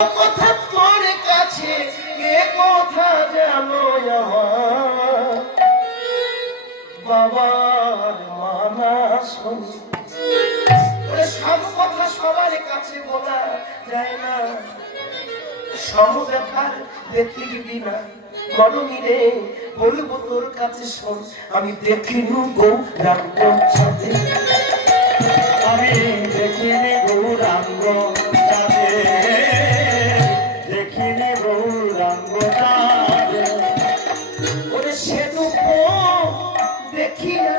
কথা তোর কাছে কে কথা জানো আমার বাবার মানা শোন। সব কথা সবার কাছে বলা যায় না, সব ব্যাপার দেখবি না মরমি রে, বলবো তোর কাছে শোন। আমি দেখিনি গৌরাঙ্গ সাথে, আমি দেখিনি গৌরাঙ্গ সাথে, দেখিনি গৌরাঙ্গ সাথে। ওরে সে রূপ দেখিয়া,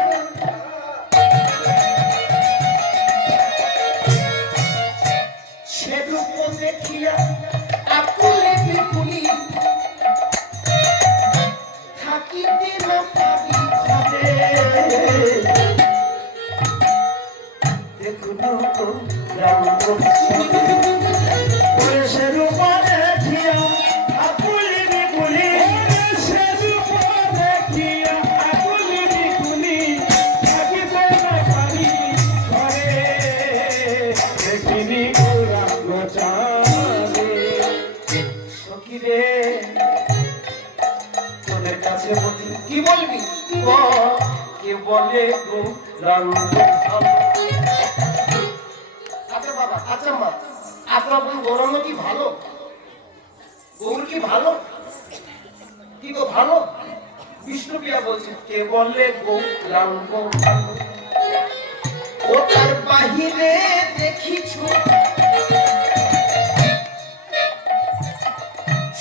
সে রূপ দেখিয়া আকুলে বিপুলি থাকিতে না পারি ঘরে। দেখুন গৌরাঙ্গ সাথে, ওরে সে রূপ দেখিয়া আকুলে বিপুলি, সে রূপ দেখিয়া আকুলে বিপুলি থাকিতে না পারি ঘরে। দেখিনি গৌরাঙ্গ সাথে। সখী রে তোদের কাছে বলি, কি বলবি কে বলে গৌরাঙ্গ। আচ্ছা বাবা, আচ্ছা মা, আপনার বোন গৌরাঙ্গ কি ভালো? গৌর কি ভালো? কি গো ভালো? বিষ্ণুপ্রিয়া বলছে কে বলে গৌরাঙ্গ, ও তার বাহিরে দেখিছো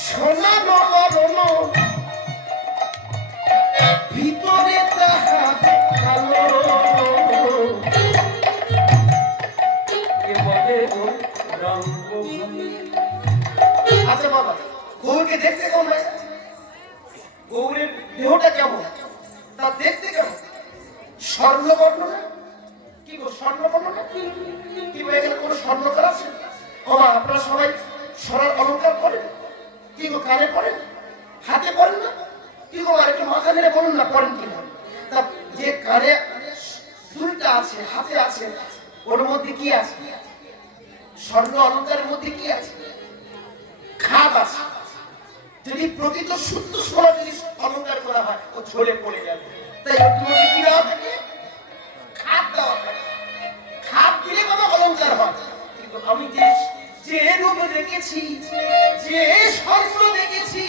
সোনা নরম, ভিতরে তাহা কালো। কে বলে গৌরাঙ্গ। আচ্ছা বাবা, গৌরকে দেখতে কেমন হয়? গৌরের দেহটা কেমন, তা দেখতে কেমন? স্বর্ণবর্ণ না? কি গো স্বর্ণবর্ণ না? কি বলে এখানে কোনো স্বর্ণকার আছে? ও মা, আপনারা সবাই স্বর্ণের অলঙ্কার করেন? কি গো কানে পড়েন, হাতে পড়েন না? কি গো আর একটু মাথা নেড়ে বলুন না পড়েন কিনা। তা যে কানে দুলটা আছে, হাতে আছে, ওর মধ্যে কি আছে? স্বর্ণ অলঙ্কারের মধ্যে কি আছে? খাদ আছে। যদি প্রকৃত শুদ্ধ সোনা যদি অলঙ্কার করা হয়, ও ঝরে পড়ে যাবে। তাই ওর মধ্যে কি দেওয়া থাকে? খাদ দেওয়া থাকে। খাদ দিলে বাবা অলঙ্কার হয়। কিন্তু আমি যে রূপ দেখেছি, যে স্বর্ণ দেখেছি,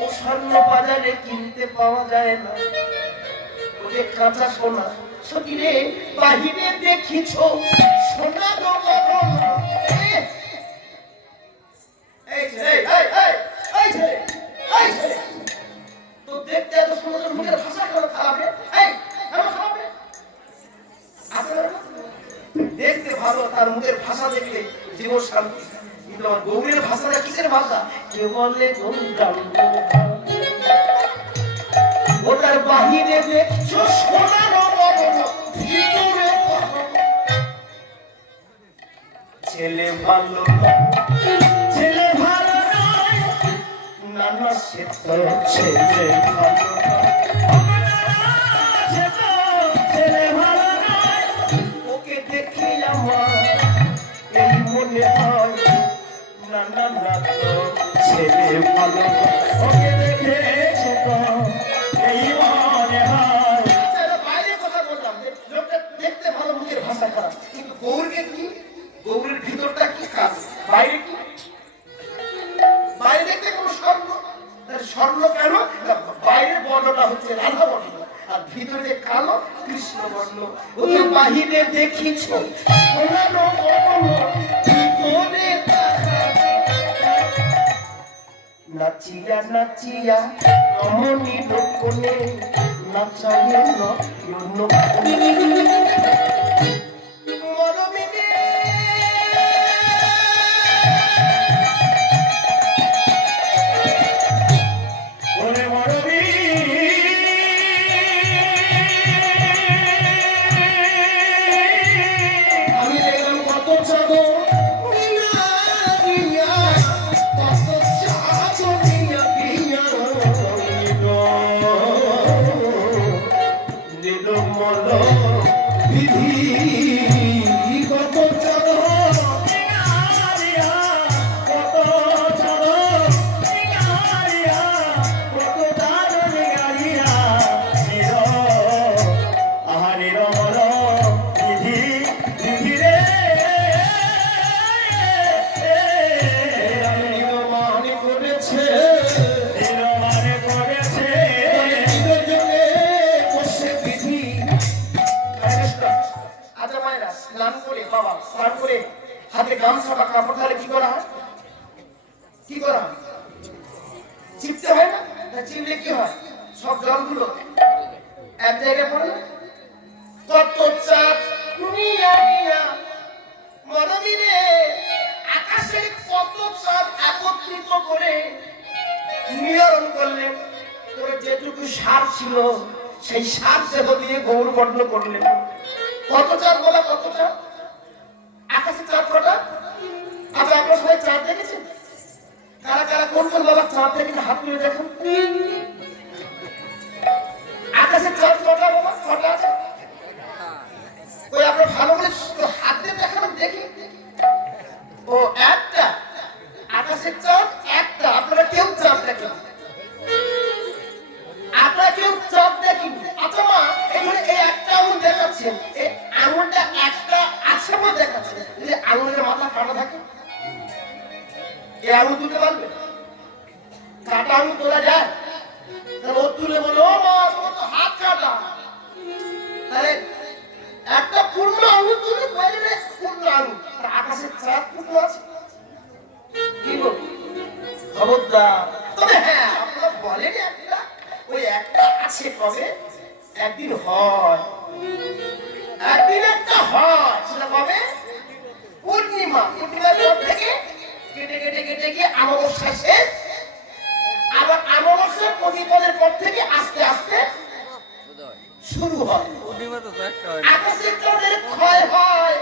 ও স্বর্ণ বাজারে কিনতে পাওয়া যায় না। ওরে কাঁচা সোনা, সত্যি রে বাহিরে দেখিছ সোনা নরম। এই ছেলে, এই ছেলে, এই ছেলে, তো দেখতে এত সুন্দর, মুখের ভাষা কেন খারাপ রে? এই কেন খারাপ রে? আসলে দেখতে ভালো, তার মুখের ভাষা দেখলে জীবন শান্তি। কিন্তু আমার গৌরের ভাষাটা কিসের ভাষা? কে বলে গৌরাঙ্গ, ওটার বাহিরে দেখছো সোনা নরম, ভিতরে ছেলে ভালো, ছেলে ভালো নয়, নানা সে তো ছেলে ভালো নয়, ছেলে ভালো নয়। ওকে দেখি আমার এই মনে হয়, নানা না তো ছেলে ভালো নয়। ওকে দেখেছে তো এই মনে হয়। বাইরে কথা বললাম, লোকটা দেখতে ভালো, মুখের ভাষা খারাপ, কিন্তু গৌরকে কি? গৌরের ভিতরটা কি কাজ, বাইরে কি? বাইরে দেখতে কোনো স্বর্ণ, স্বর্ণ কেন? বাইরের বর্ণটা হচ্ছে রাধা বর্ণ, আর ভিতরে কালো কৃষ্ণ বর্ণ। ওকে বাহিরে দেখিছ সোনার বর্ণ, ভিতরে নাচিয়া নাচিয়া অমনি লোকনে নাচাইয়া নয়ন মরমিনে। ওরে মরমি, আমি দেখলাম কত চাঁদো করে হাতে গামছা বা কাপড় ঢালে কি করা হয়? কি করা হয়? চিপতে হয় না? চিপলে কি হয়? সব জলগুলো এক জায়গায় পড়ে না? কত চাপ দুনিয়া নিয়া মরমিরে আকাশের কত চাপ একত্রিত করে নিয়রণ করলেন, করে যেটুকু সার ছিল সেই সার দেহ দিয়ে গৌর বর্ণ করলেন। কত চাঁদ বলা, কত চাঁদ? আকাশে চাঁদ কটা? আচ্ছা আপনার সবাই চাঁদ দেখেছেন? কারা কারা কোন কোন বাবা চাঁদ দেখেছে হাত তুলে দেখেন। আকাশের চাঁদ কটা বাবা? কটা আছে? ওই আপনার ভালো করে হাত দিয়ে দেখানো দেখি। ও একটা আকাশের চাঁদ একটা। আপনারা কেউ চাঁদ দেখেন? আপনারা কেউ চাঁদ দেখেন? আচ্ছা মা এখানে এই একটা আঙুল দেখাচ্ছেন, এই আঙুলটা একটা আছে বলে দেখাচ্ছেন। যদি আঙুলের মাথা কাটা থাকে এই আঙুল তুলতে পারবে? কাটা আঙুল তোলা যায়? ও তুলে বলো ও মা তোমার তো হাত কাটা। তাহলে একটা পূর্ণ আঙুল তুলে বাইরে পূর্ণ আঙুল। আর আকাশের চাঁদ পূর্ণ আছে কি গো? খবরদার। তবে হ্যাঁ আপনারা বলেন একটা, ওই একটা আছে কবে? একদিন হয়, একদিন একটা হয়। সেটা কবে? পূর্ণিমা। পূর্ণিমার পর থেকে কেটে কেটে কেটে গিয়ে অমাবস্যা শেষ। আবার অমাবস্যার প্রতিপদের পর থেকে আস্তে আস্তে শুরু হয়। আকাশের চাঁদের ক্ষয় হয়,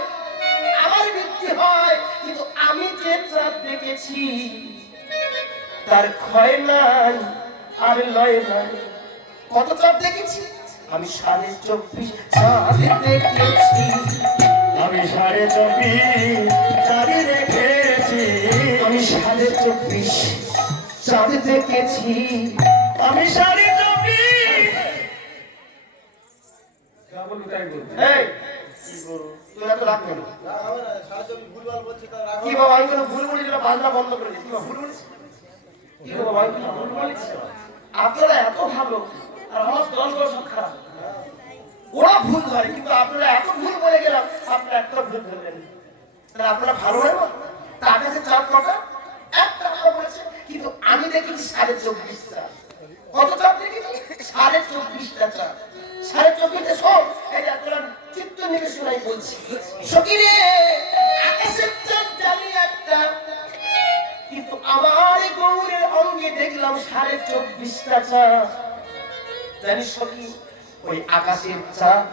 আমার বৃদ্ধি হয়, কিন্তু আমি যে চাঁদ দেখেছি তার ক্ষয় নাই আর লয় নাই। কত চাঁদ দেখেছি আমি? 24.5 চাঁদ দেখেছি আমি 24.5 চাঁদ দেখেছি। আমি 24.5 চাঁদ দেখেছি। আমি 24.5 এই তুই এত রাগ কেন? কি বাবা আমি কোনো ভুল বলি? বাজনা বন্ধ করে দিই। ভুল বলিস? কি বাবা আমি কোনো ভুল বলিস? আপনারা এত ভালো আর আমার দল সব খারাপ। ওরা ভুল ধরে কিন্তু আপনারা এত ভুল বলে গেলাম, আপনারা একটা ভুল ধরলেন। তাহলে আপনারা ভালো হয় না? তার কাছে চাঁদ কটা? একটা বলেছে, কিন্তু আমি দেখি 24.5টা। কত চাঁদ দেখেছি? 24.5টা চাঁদ। 24.5টা সব এই যে আপনারা চিত্ত নিবেশনাই বলছি। সকিরে আকাশের চাঁদ জানি একটা, কিন্তু আমার গৌরের অঙ্গে দেখলাম 24.5টা চাঁদ। জানিস সখী ওই আকাশের চাঁদ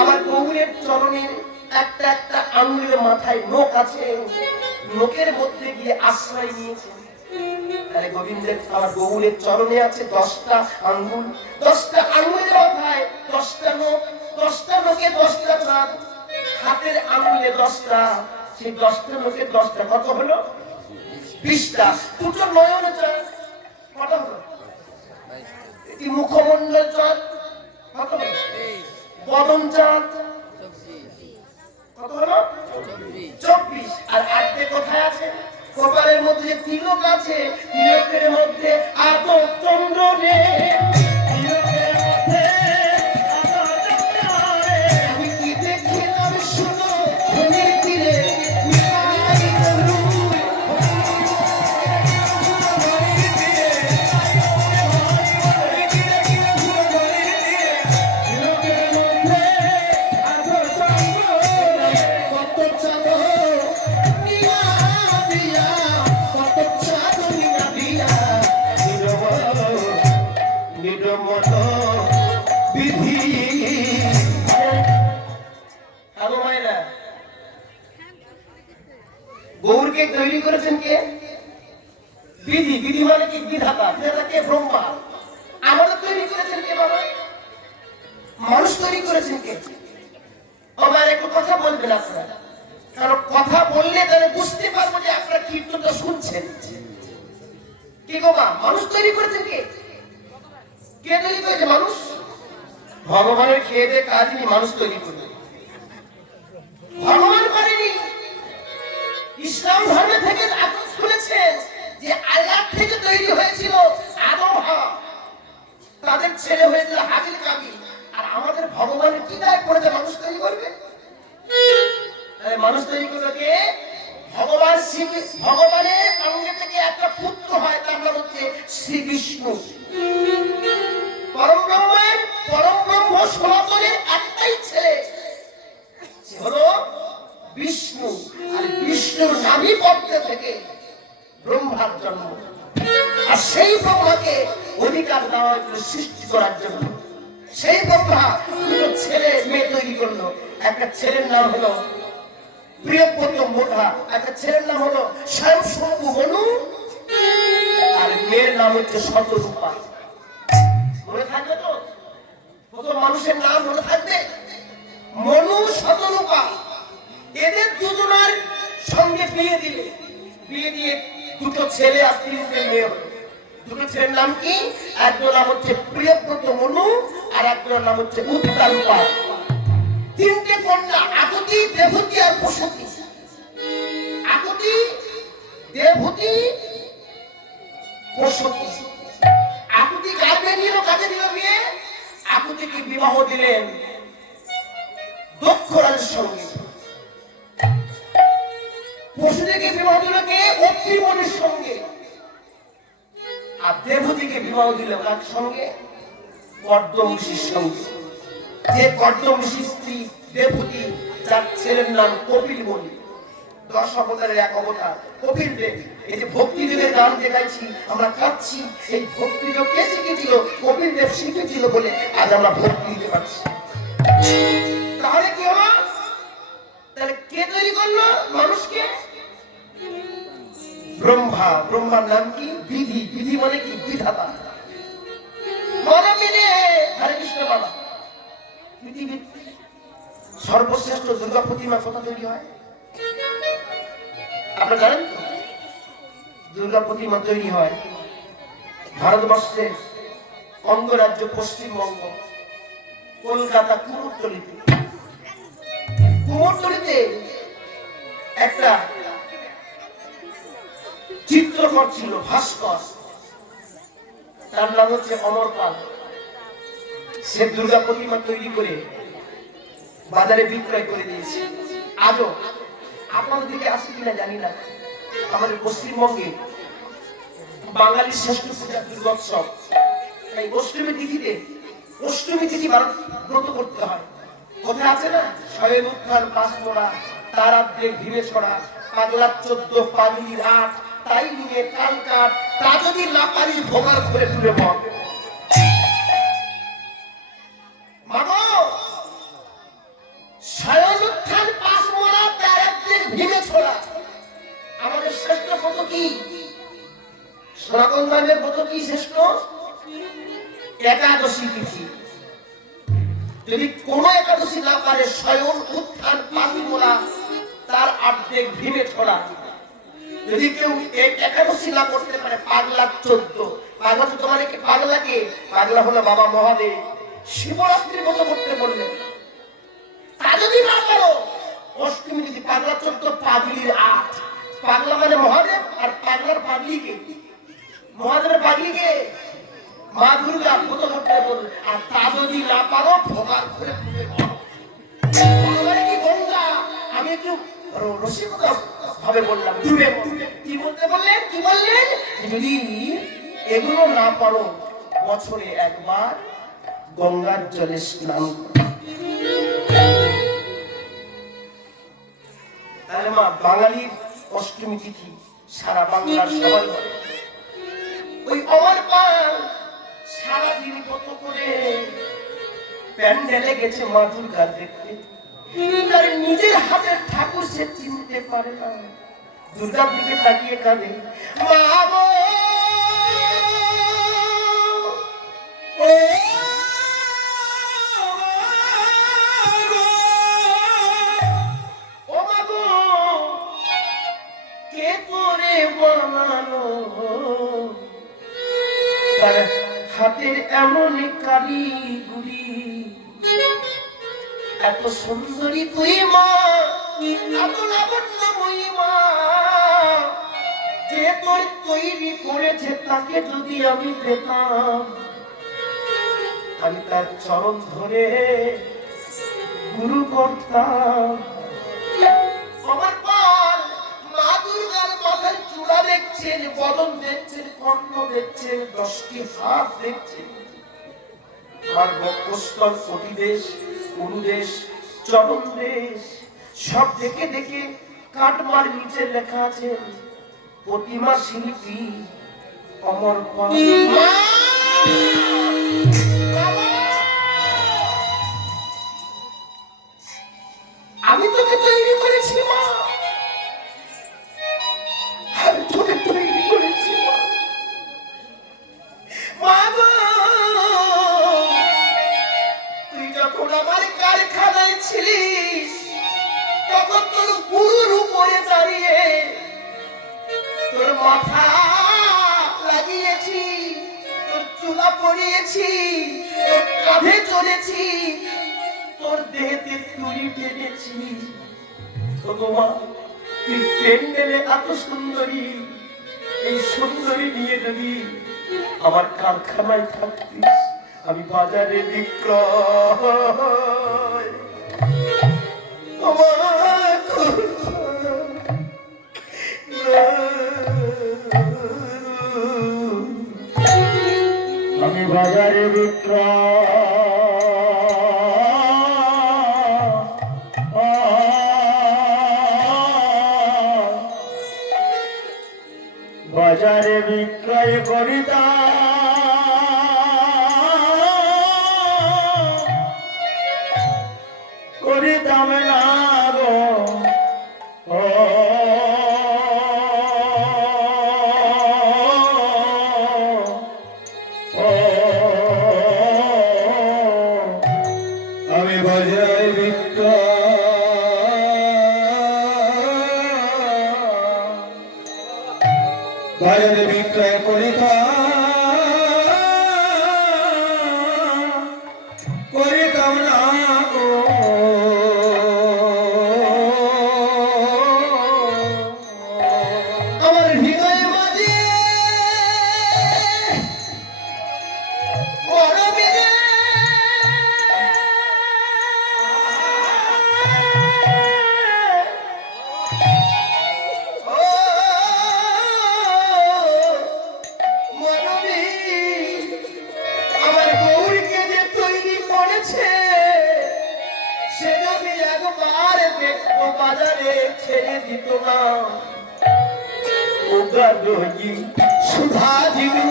আমার গৌরের চরণের একটা একটা আঙ্গুলের মাথায় নখ আছে, নখের মধ্যে গিয়ে আশ্রয় নিয়েছে। তাহলে গোবিন্দের আমার গৌরের চরণে আছে 10টা আঙ্গুল, 10টা আঙ্গুলের মাথায় 10টা নখ, 10টা নখে 10টা চাঁদ, হাতের আঙ্গুলে 10টা, সেই 10টা নখে 10টা কত হলো? 20টা। দুটো নয়নে চাঁদ কত হলো? এটি মুখমণ্ডল চাঁদ কত হলো? বদন চাঁদ কত হলো? 24। আর আটে কোথায় আছে? কপালের মধ্যে যে তিলক আছে, তিলকের মধ্যে আদর চন্দ্র রে। আমি কি দেখলাম শুনো ধনির তীরে গৌরকে তৈরি করেছেন কে? বিধি। বিধি মানে কি? বিধাতা। বিধাতা কে? ব্রহ্মা। আমাদের তৈরি করেছেন কে বাবা? মানুষ তৈরি করেছেন কে? আমার একটু কথা বলবেন আপনারা, কারণ কথা বললে তাহলে বুঝতে পারবো যে আপনারা কীর্তনটা শুনছেন। কি গো মা, মানুষ তৈরি করেছেন কে? কে তৈরি করেছে? মানুষ। ভগবানের খেয়ে দিয়ে কাজ নেই, মানুষ তৈরি করবে। ভগবান করেনি। ইসলাম ধর্মে থেকে আপনি শুনেছেন যে আল্লাহ থেকে তৈরি হয়েছিল আদম হাওয়া, তাদের ছেলে হয়েছিল হাবিল কাবিল। আর আমাদের ভগবানের কি দায় করেছে মানুষ তৈরি করবে? মানুষ তৈরি করবে কে? শ্রী বিষ্ণু। পরম ব্রহ্ম সনাতনের একটাই ছেলে, সে হলো বিষ্ণু। আর বিষ্ণুর নামই পড়তে থেকে ব্রহ্মার জন্ম। আর সেই ব্রহ্মাকে অধিকার দেওয়া হয়েছিল সৃষ্টি করার জন্য। সেই ব্রহ্মা দুটো ছেলে মেয়ে তৈরি করলো। একটা ছেলের নাম হলো প্রিয়ব্রত মোধা, একটা ছেলের নাম হলো স্বয়ং শম্ভু মনু, আর মেয়ের নাম হচ্ছে শতরূপা। মনে থাকবে তো? কত মানুষের নাম মনে থাকবে? মনু, শতরূপা। এদের দুজনের সঙ্গে বিয়ে দিয়ে দুটো ছেলে আর তিনটে মেয়ে হলো। দুটো ছেলের নাম কি? একজন নাম হচ্ছে প্রিয়ব্রত মনু, আর একজনের নাম হচ্ছে উত্তারূপা। তিনটে কন্যা, আকুতি, দেবহূতি আর বসতি। আকুতি, দেবহূতি, বসতি। আকুতি কাকে দিল বিয়ে? আকুতিকে বিবাহ দিলেন দক্ষ রাজের সঙ্গে। বসতিকে বিবাহ দিল কে? অত্রিমণির সঙ্গে। আর দেবহূতিকে বিবাহ দিল কার সঙ্গে? কর্দম ঋষির সঙ্গে। যে কর্দম ঋষির স্ত্রী দেবহূতি, যার ছেলের নাম কপিল মুনি। 10 অবতারের এক অবতার কপিল দেব। এই যে ভক্তিদেবের গান যে গাইছি আমরা কাঁদছি, এই ভক্তিদেব কে শিখেছিল? কপিল দেব শিখেছিল বলে আজ আমরা ভক্তি দিতে পারছি। তাহলে কি হলো? তাহলে কে তৈরি করলো মানুষকে? ব্রহ্মা। ব্রহ্মার নাম কি? বিধি। বিধি মানে কি? বিধাতা। মনে মিলে হরে কৃষ্ণ বাবা। পৃথিবীর সর্বশ্রেষ্ঠ দুর্গা প্রতিমা কোথা তৈরি হয় আপনারা জানেন তো? দুর্গা প্রতিমা তৈরি হয় ভারতবর্ষের অঙ্গরাজ্য পশ্চিমবঙ্গ, কলকাতা কুমোরটুলিতে। কুমোরটুলিতে একটা চিত্রকর ছিল, ভাস্কর। তার নাম হচ্ছে অমর পাল। সে দুর্গা প্রতিমা তৈরি করে বাজারে বিক্রয় করে দিয়েছে। আজও আপনাদের দিকে আসে কিনা জানি না, আমাদের পশ্চিমবঙ্গে বাঙালির শ্রেষ্ঠ পূজা দুর্গোৎসব। তাই অষ্টমী তিথি ব্রত করতে হয়। কোথায় আছে না? শয়ে উত্থান পাঁচ মোড়া, তার আর্ধেক ভিড়ে ছড়া, পাগলার 14 পাগলির 8, তাই নিয়ে কাল কাট, তা যদি না পারি ভোগার করে তুলে বল। মাগো, শয়ে উত্থান পাঁচ মোড়া, তার আর্ধেক ভিড়ে ছড়া। আমাদের শ্রেষ্ঠ ব্রত কি? সনাতন ধর্মের ব্রত কি শ্রেষ্ঠ? একাদশী তিথি। যদি কোন একাদশী না পারে, স্বয়ং উত্থান পাঁচ মোড়া, তার অর্ধেক ভীমে ছড়া। যদি কেউ একাদশী না করতে পারে, পাগলা 14। পাগলা 14 মানে কি? পাগলাকে, পাগলা হলো বাবা মহাদেব। শিবরাত্রির মতো করতে বললেন। তা যদি না করো, অষ্টমী যদি পাগলা 14, পাগলির 8। পাগলা মানে মহাদেব, আর পাগলার পাগলিকে, মহাদেবের পাগলিকে মা দুর্গা ব্রত করতে বললেন। আর তা যদি না পারো, ভোগার করে তুলে বলো। কি গঙ্গা? আমি একটু রসিকতা ভাবে বললাম, ডুবে কি বলতে বললেন? কি বললেন? যদি এগুলো না পারো, বছরে একবার গঙ্গার জলে স্নান করো। তাহলে মা, বাঙালির অষ্টমী তিথি সারা বাংলার সবাই করে। ওই অমর পাল সারাদিন কত করে প্যান্ডেলে গেছে মা দুর্গার দেখতে। তার নিজের হাতের ঠাকুর সে চিনতে পারে না। দুর্গার দিকে তাকিয়ে কাঁদে, মা গো, ও মা গো, কে করে বানালো তার হাতের এমন কারিগরি? এত সুন্দরী তুই মা, এত লাবণ্যময়ী মা, যে তোর তৈরি করেছে তাকে যদি আমি পেতাম, আমি তার চরণ ধরে গুরু করতাম। আমার পাল মা দুর্গার মাথায় চূড়া দেখছে। দেখছেন, বদন দেখছেন, কর্ণ দেখছেন, 10টি হাত দেখছেন। আমার বক্ষস্থল, কটিদেশ, অনুদেশ, চরণ দেশ সব দেখে দেখে কাটমার নিচে লেখা আছে প্রতিমা শিল্পী অমর পাল। আমি তোকে তৈরি করেছি মা, আমি তোকে তৈরি করেছি মা। মা গো, তুই যখন আমার কারখানায় ছিলিস তখন তোর গুরুর উপরে দাঁড়িয়ে তোর মাথা লাগিয়েছি, তোর চুলা পরিয়েছি, তোর কাঁধে চলেছি, তোর দেহেতে তুলি টেনেছি। ভগবান, তুই প্যান্ডেলে এত সুন্দরী, এই সুন্দরী নিয়ে যদি আমার কারখানায় থাকতিস, আমি বাজারে বিক্রয় আমি বাজারে বাজারে বিক্রয় করিতাম না গো। আমি বাজারে বিক্রয় করিতাম না গো। আমার হৃদয়ে মাঝে মরমিরে ও মরমি, আমার গৌরীকে যে তৈরি করেছে সে যদি একবার দেখতো বাজারে ছেড়ে দিত না। উগাদোজি সুধা দিলু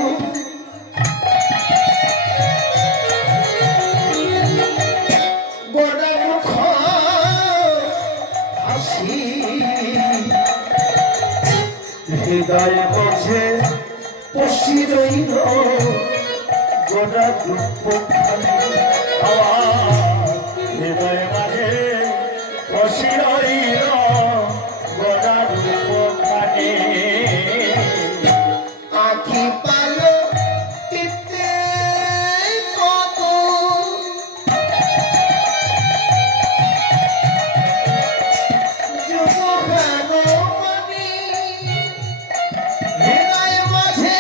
গোড়া মুখ হাসি, হৃদয় মাঝে পশি রইল গোটা দুঃখ হৃদয় মাঝে বসি রইল গোটা দুঃখ খানে। আখি পালো পিতে কত যুবহানো মানি, হৃদয় মাঝে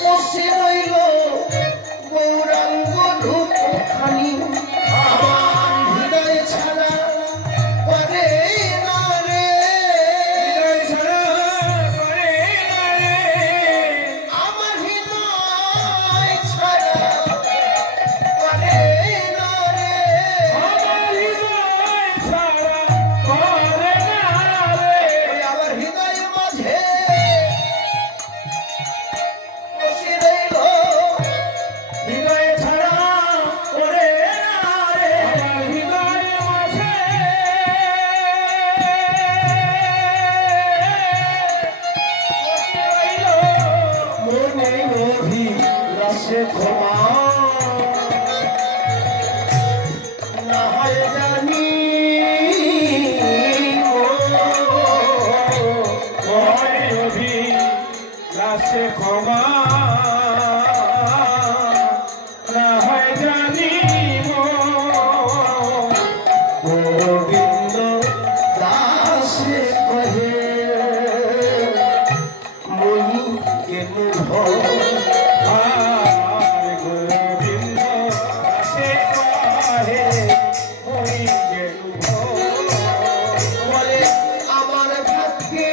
পশে রইল গৌরাঙ্গ রূপখানি। আমার হৃদয় ছাড়া করে না রে, আমার হৃদয় ছাড়া করে না রে। আমার হৃদয় মাঝে বসে রইল হৃদয় ছাড়া করে না রে। হৃদয় মাঝে বসে রইল মনে অভিলাষে ক্ষমা না হয় জানি মনে অভিলাষে ক্ষমা না হয় জানি গোবিন্দ দাসে কহে মই কেন গোবিন্দ দাসে কহে মই গেলু বলে আমার ভাগ্যে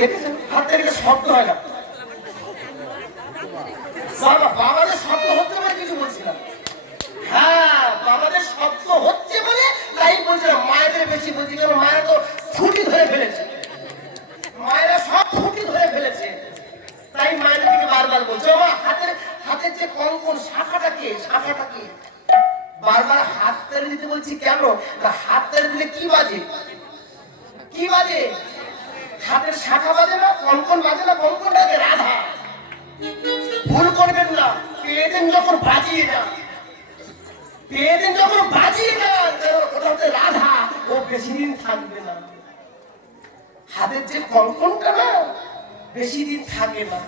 দেখেছেন হাত থেকে শব্দ হয় না। বাবা বাবাদের শব্দ হচ্ছে বলে কিছু বলছিলাম। হ্যাঁ বাবাদের শব্দ হচ্ছে বলে তাই বলছিলাম। মায়েদের বেশি বলছি কারণ মায়েরা তো ছুটি ধরে ফেলেছে, মায়েরা সব ছুটি ধরে ফেলেছে, তাই মায়ের দিকে বারবার বলছে আমার হাতের যে কঙ্কন শাখাটাকে বারবার হাত তেলে দিতে বলছি কেন না হাত তেলে দিলে কি বাজে, কি বাজে? হাতের শাখা বাজে না, কঙ্কন বাজে না, কঙ্কনটাকে রাধা। ভুল করবেন না, পেয়েছেন যখন বাজিয়ে যান, পেয়েছেন যখন বাজিয়ে যান ওটা হচ্ছে রাধা, ও বেশি দিন থাকবে না। হাতের যে কঙ্কনটা না বেশি দিন থাকে না,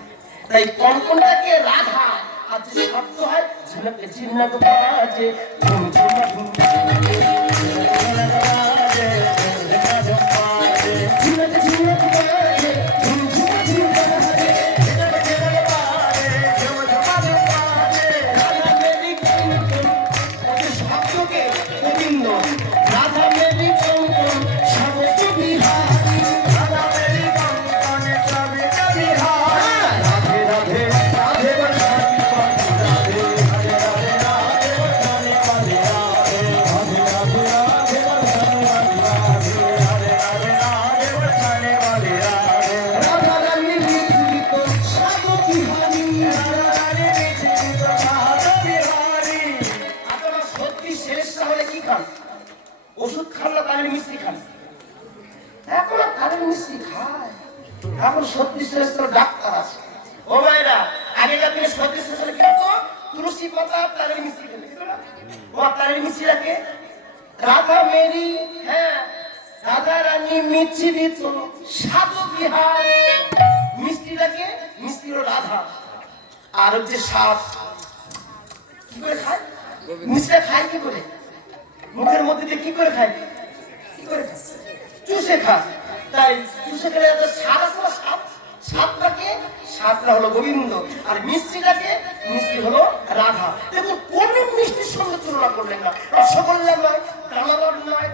তাই কঙ্কনটাকে রাধা। আর যে শব্দ হয় ঝিনক ঝিনক বাজে, ঝুম ঝুম ঝুম ঝিনক ঝিনক বাজে, ঝুম ঝুম ঝুম বাজে, রাধা মেরি কঙ্কন, ওই শব্দকে গোবিন্দ, রাধা মেরি কঙ্কন সবজ বিহারী, রাধা মেরি কঙ্কন সবজ বিহারী, রাধে রাধে রাধে বর্ষানি পাখি রাধে, রাধে রাধে রাধে বর্ষানি পাখি রাধে, রাধে রাধে রাধে বর্ষানি পাখি রাধে, রাধে রাধে রাধে বর্ষানি পাখি রাধে, রাধা রানী মিশ্রিত সাধু বিহারী, রাধা রানী মিশ্রিত সাধু বিহারী। আপনারা সত্যি শেষ হলে কি খান? ওষুধ খান না কানের মিষ্টি খান? এখন আর কানের মিষ্টি খায়, এখন সত্যি শ্রেষ্ঠ ডাক্তার আছে। ও ভাইরা আগেকার দিনে সত্যি শ্রেষ্ঠ কি হতো? তুলসী পাতা কানের মিষ্টি খেলে দিত না? ও কানের মিষ্টি রাখে রাধা মেরি, হ্যাঁ রাধা রানী মিশ্রিত সাধু বিহার, মিষ্টি রাখে, মিষ্টি হলো রাধা। আর হচ্ছে সাপ কি করে খায়? মিষ্টিটা খায় কি করে? মুখের মধ্যে দিয়ে কি করে খায়? কি করে খায়? চুষে খায়। তাই চুষে খেলে এত স্বাদ আছে না, স্বাদ, স্বাদটাকে, স্বাদটা হলো গোবিন্দ, আর মিষ্টিটাকে, মিষ্টি হলো রাধা। দেখুন কোন মিষ্টির সঙ্গে তুলনা করলেন না, রসগোল্লা নয়, দানাদার নয়,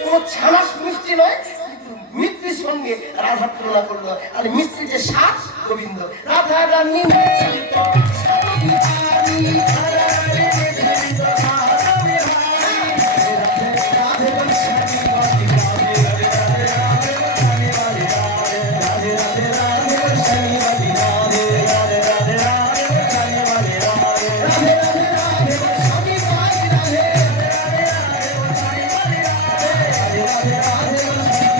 কোন ছানাস মিষ্টি নয়, কিন্তু মিষ্টির সঙ্গে রাধার তুলনা করলো। আর মিষ্টি যে স্বাদ গোবিন্দ, রাধা রানী মিশ্রিত সাধু বিহারী, রাধা রানী মিশ্রিত সাধু বিহারী, রাধে বর্ষানি পাখি রাধে, রাধে রাধে রাধে বর্ষানি পাখি রাধে, রাধে রাধে রাধে বর্ষানি পাখি রাধে, রাধে রাধে রাধে বর্ষানি পাখি রাধে, রাধে রাধে রাধে বর্ষানি পাখি রাধে, রাধে রাধে রাধে বর্ষানি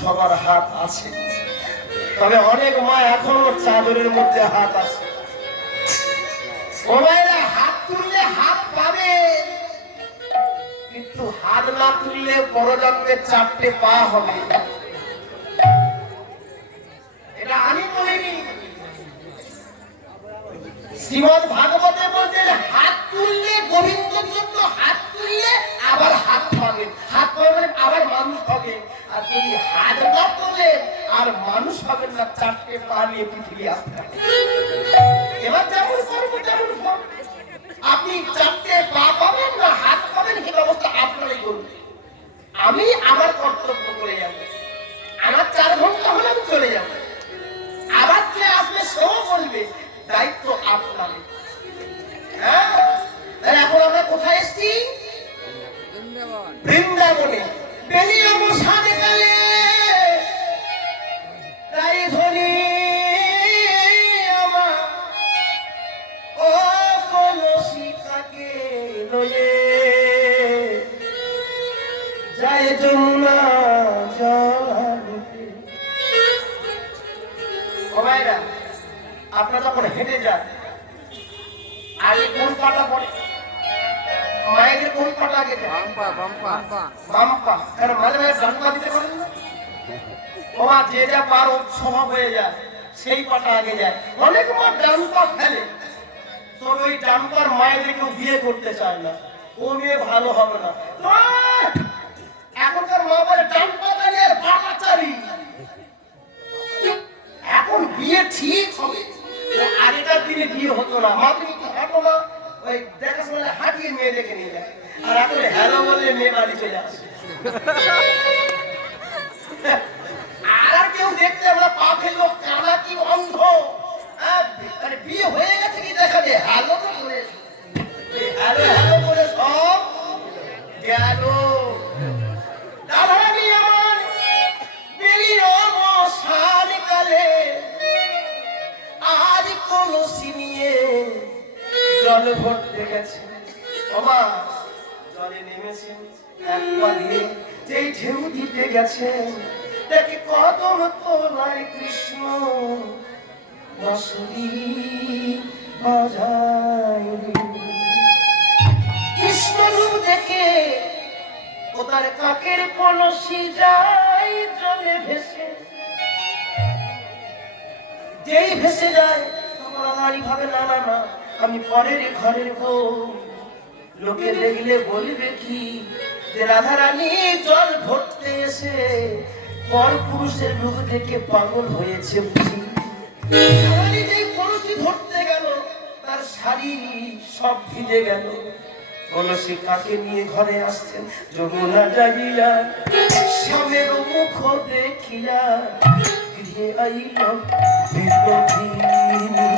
সবার হাত আছে, তবে অনেক মা এখনো চাদরের মধ্যে হাত আছে। ও মায়েরা হাত তুললে হাত পাবে, কিন্তু হাত না তুললে পরজন্মে 4টে পা হবে। এটা আমি বলিনি, শ্রীমদ ভাগবতে বলছেন হাত তুললে গোবিন্দর জন্য হাত তুললে আবার হাত পাবে, হাত পাবে আবার মানুষ হবে। আর যদি হাত না তোলে আর মানুষ হবেন না, 4টে পা নিয়ে পৃথিবী আসতে হবে। এবার যেমন করবো তেমন ফল। আপনি 4টে পা পাবেন না হাত পাবেন, কি ব্যবস্থা আপনারাই করবেন। আমি আমার কর্তব্য করে যাবো, আমার 4 ঘন্টা হলে আমি চলে যাবো, আবার কে আসবে সেও বলবে, দায়িত্ব আপনার। হ্যাঁ এখন আমরা কোথায় এসছি? বৃন্দাবনে। বেলি অবসানে কালে তাই ধনি আমার ও কলসি কাকে লয়ে যায় যমুনা জলে। ও ভাইরা, আপনারা যখন হেঁটে যান আগে কোন পাটা পড়ে? মায়েদের কোন পাটা আগে যায়? বাম পা। কারণ মাঝে মাঝে ডান পা দিতে পারেন না। ও মা, যে যা পার স্বভাব হয়ে যায় সেই পাটা আগে যায়। অনেক মা ডান পা ফেলে, তবে ওই ডান পার মায়েদের কেউ বিয়ে করতে চায় না, ও মেয়ে ভালো হবে না। এখনকার মা বলে ডান পা চারি আর বাটা চারি। এখন বিয়ে ঠিক হবে, আগেকার দিনে বিয়ে হতো না। মা তুমি একটু হাঁটো না, ওই দেখাশোনা হাঁটিয়ে মেয়ে দেখে নিয়ে যায়। আর এখন হ্যালো বললে মেয়ে বাড়ি চলে আসে। আর কেউ দেখতে আমরা পা ফেলবো, কানা কি অন্ধ? আরে বিয়ে হয়ে গেছে কি দেখা যায়, হ্যালো তো বলে হ্যালো হ্যালো বলে সব গেল। দাদারানি আমার বেরির অবসান কালে আজ কলসি নিয়ে জল ভরতে গেছে। বাবা জলে নেমেছেন, এক পা দিয়ে যেই ঢেউ দিতে গেছেন, দেখি কদম তলায় কৃষ্ণ বাঁশুরি বাজায়। কৃষ্ণ রূপ দেখে ও তার কাকের কলসি যায় জলে ভেসে। যেই ভেসে যায় তখন আমারই ভাবে না না না, আমি পরের ঘরের বউ। লোকে দেখলে বলবে কি যে রাধারানী জল ভরতে এসে পর পুরুষের রূপ দেখে পাগল হয়েছে বুঝি। রাধারানী যেই কলসি ধরতে গেল তার শাড়ি সব ভিজে গেল। কলসি কাকে নিয়ে ঘরে আসছেন যমুনা জাগিয়া, স্বামীর মুখ দেখিয়া গৃহে আইল বিনোদিনী।